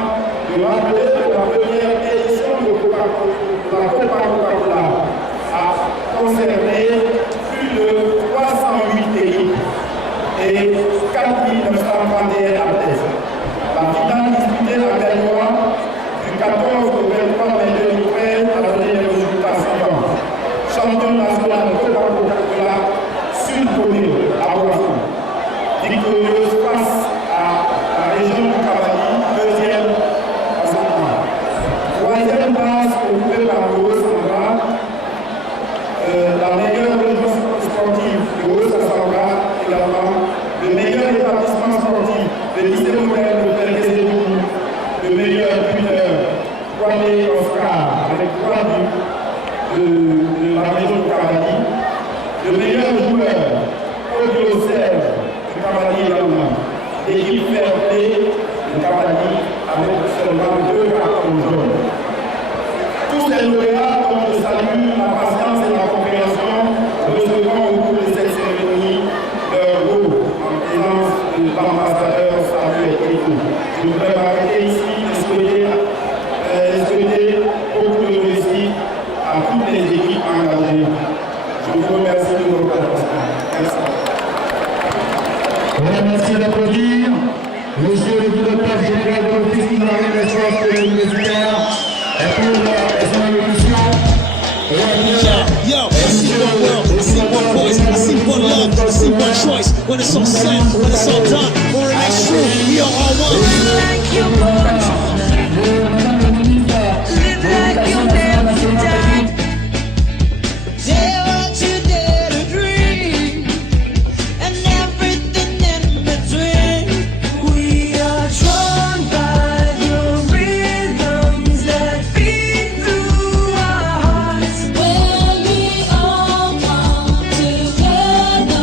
de rappeler que la première édition de Coca-Cola a concerné plus de 308 pays et 4 931 athlètes. La finale disputée à Benoît du Monsieur le directeur général de l'Office de la Renaissance universitaire, et pour son évolution. Yo, I see one world, I see one voice, I see one love, I see one choice. When it's all said, when it's all done, we'll remain true, we are all one. Live like you never died. Dare what you dare to dream, and everything in between. We are drawn by the rhythms that beat through our hearts. When we all come together.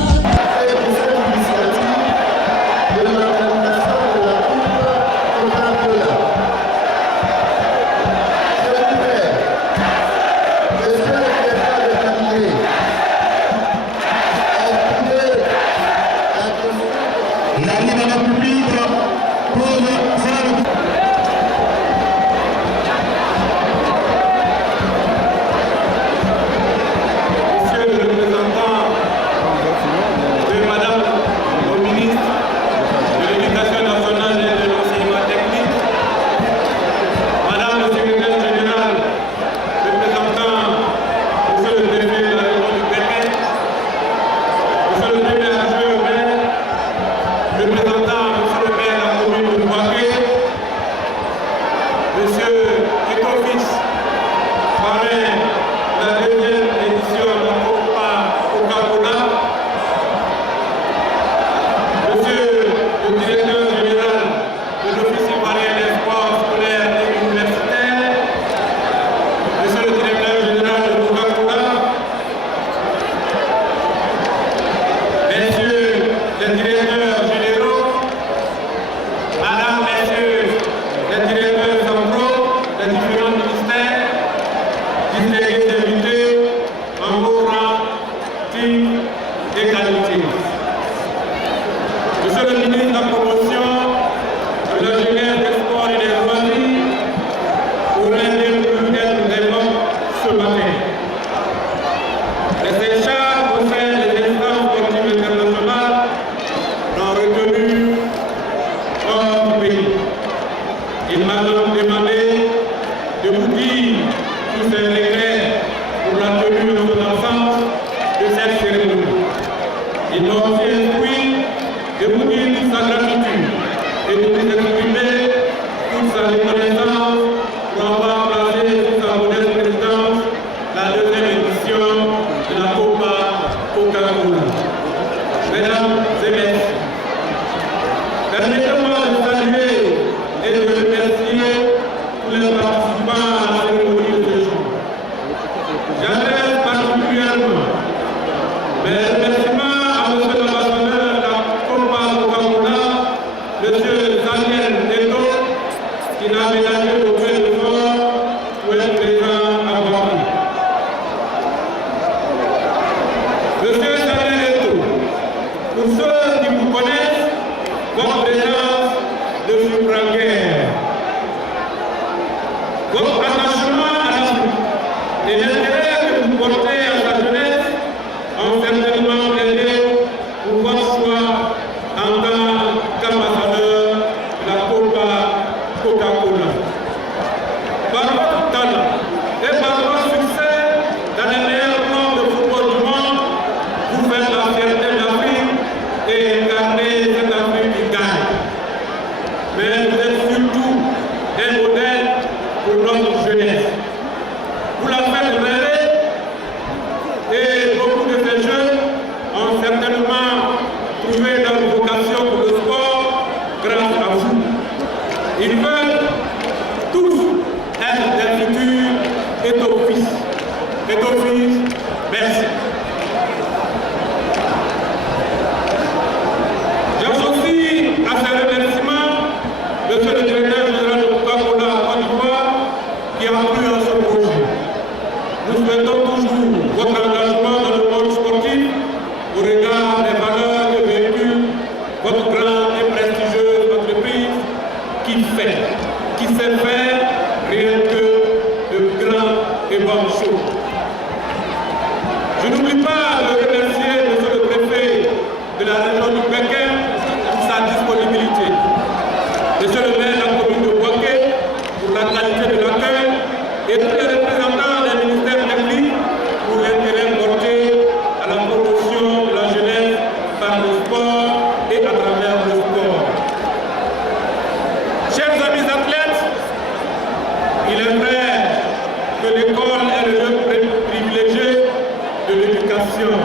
vocation.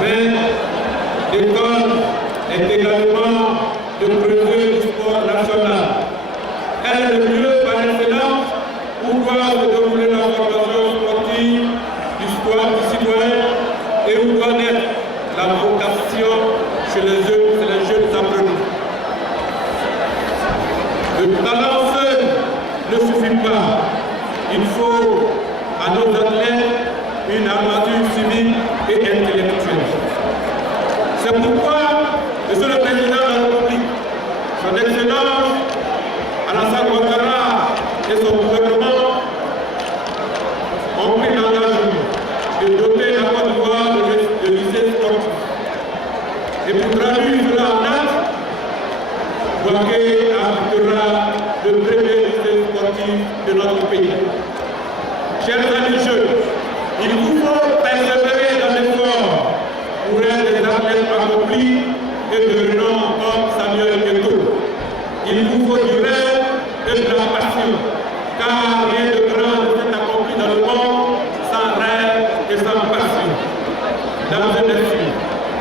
Mais l'école est également le brevet du sport national. Elle est le lieu par excellence où doit se dérouler la formation sportive du citoyen et où doit naître la vocation chez les jeunes apprenants. Le talent seul ne suffit pas. Il faut à nos athlètes une armature civique et intellectuelle. C'est pourquoi, Monsieur le Président de la République, Son Excellence Alassane Ouattara et son gouvernement ont pris l'engagement de doter la Côte d'Ivoire de lycées sportifs. Et pour traduire cela en acte, Bouaké habitera le premier lycée sportif de notre pays. Chers amis jeunes, il vous faut persévérer dans l'effort pour être des athlètes accomplis et de renom comme Samuel Eto'o. Il vous faut du rêve et de la passion, car rien de grand ne s'est accompli dans le monde sans rêve et sans passion. Mesdames et messieurs,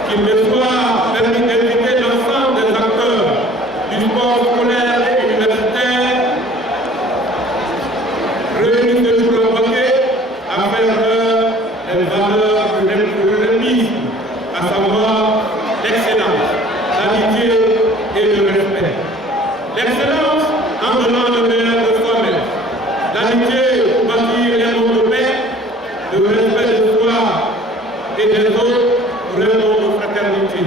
qu'il me soit permis d'inviter l'ensemble des acteurs du sport scolaire et universitaire réunis ce jour à Bouaké à faire les valeurs de l'humanisme, à savoir l'excellence, l'amitié et le respect. L'excellence en donnant le meilleur de soi-même, l'amitié pour bâtir les mondes de paix, le respect de soi et des autres pour un monde de fraternité.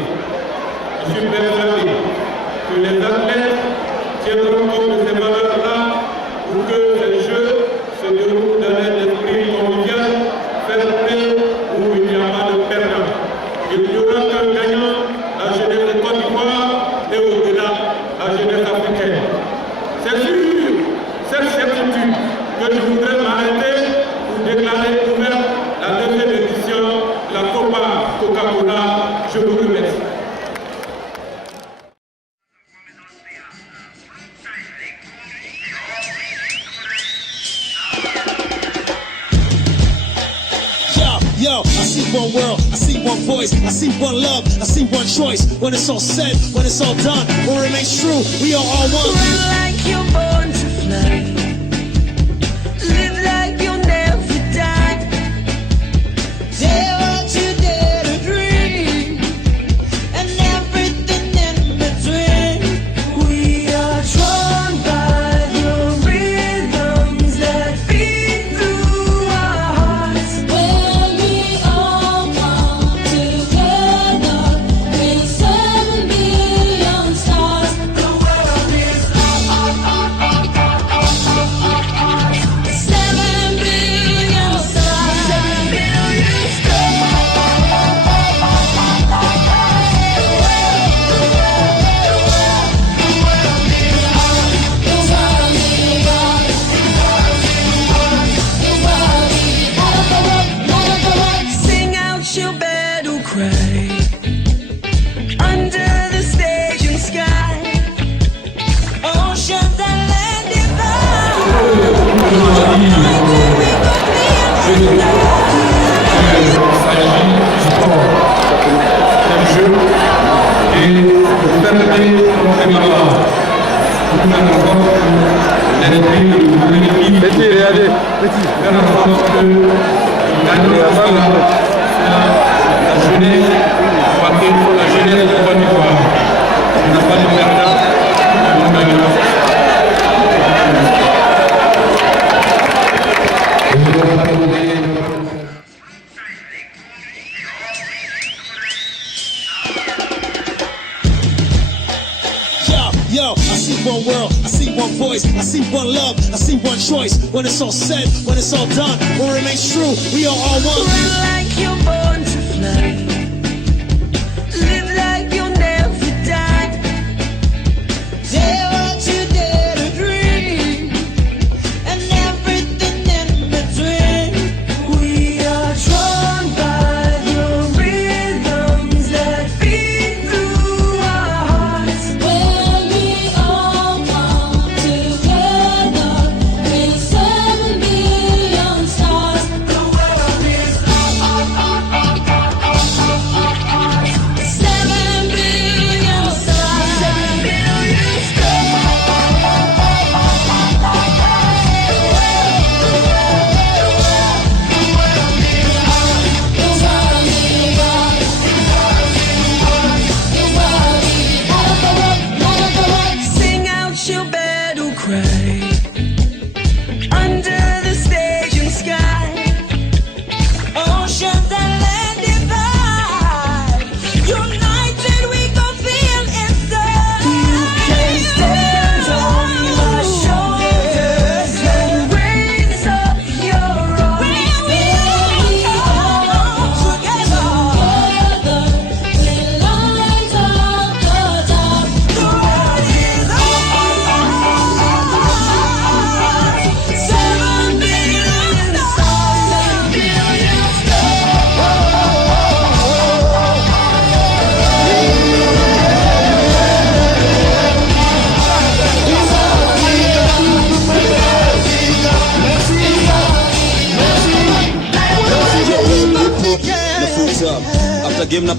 Je suis persuadé que les athlètes tiendront compte de ces valeurs-là pour que les jeux se déroulent dans un esprit convivial, fair-play, où il n'y a pas de perdant. Il n'y aura qu'un gagnant, la jeunesse de Côte d'Ivoire et au-delà, la jeunesse africaine. C'est sur cette certitude que je voudrais m'arrêter pour déclarer ouverte la deuxième édition de la Copa Coca-Cola. Je vous remercie. Yo, I see one world, I see one voice, I see one love, I see one choice. When it's all said, when it's all done, what remains true, we are all one. Run like you're born to fly. Live like you'll never die. Dare what you dare to dream, and everything in between. We are drawn by the rhythms that beat through our hearts. When we all come together, we 7 billion stars. The world is 7 billion stars. 7 billion stars. Sing out your battle cry under the stage and sky. Oceans and land Yo, I see one world, I see one voice, I see one love, I see one choice. When it's all said, when it's all done, what remains true, we are all one. Run like you're born to fly. Live like you'll never die. Dare what you dare to dream, and everything in between. We are drawn by the rhythms that beat through our hearts. When we all come together, we 7 billion stars. The world is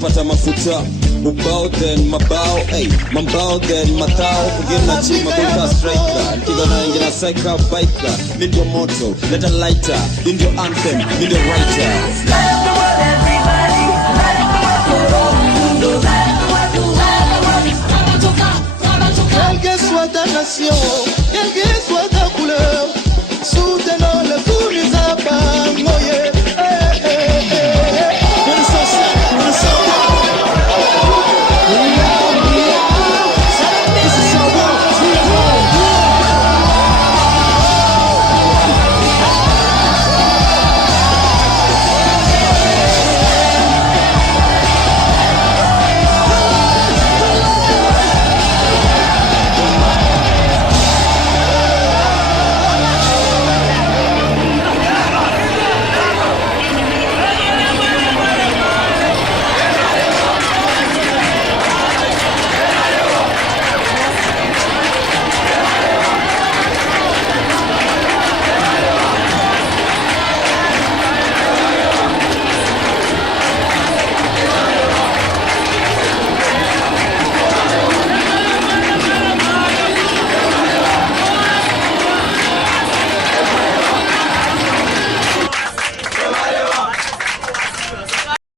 napata mafuta ubao then mabao mambao then matao game na chima golka striker nikiga na ingia cycle biker mi ndio moto leta lighter ndio anthem mi ndio writer. Quelle que soit ta nation